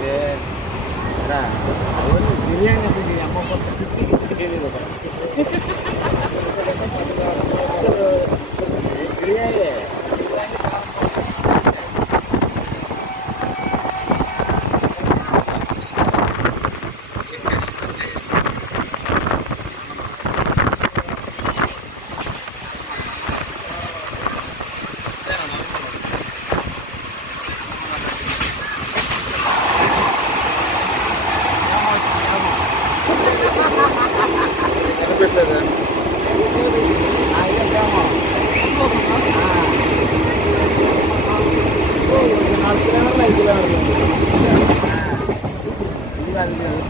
ಇದೆ ಒಂದು ಬಿರಿಯಾನಿ ತಿಂದು ಅಮ್ಮ ಹೇಳಿದ್ರು ಬಿರಿಯಾನಿ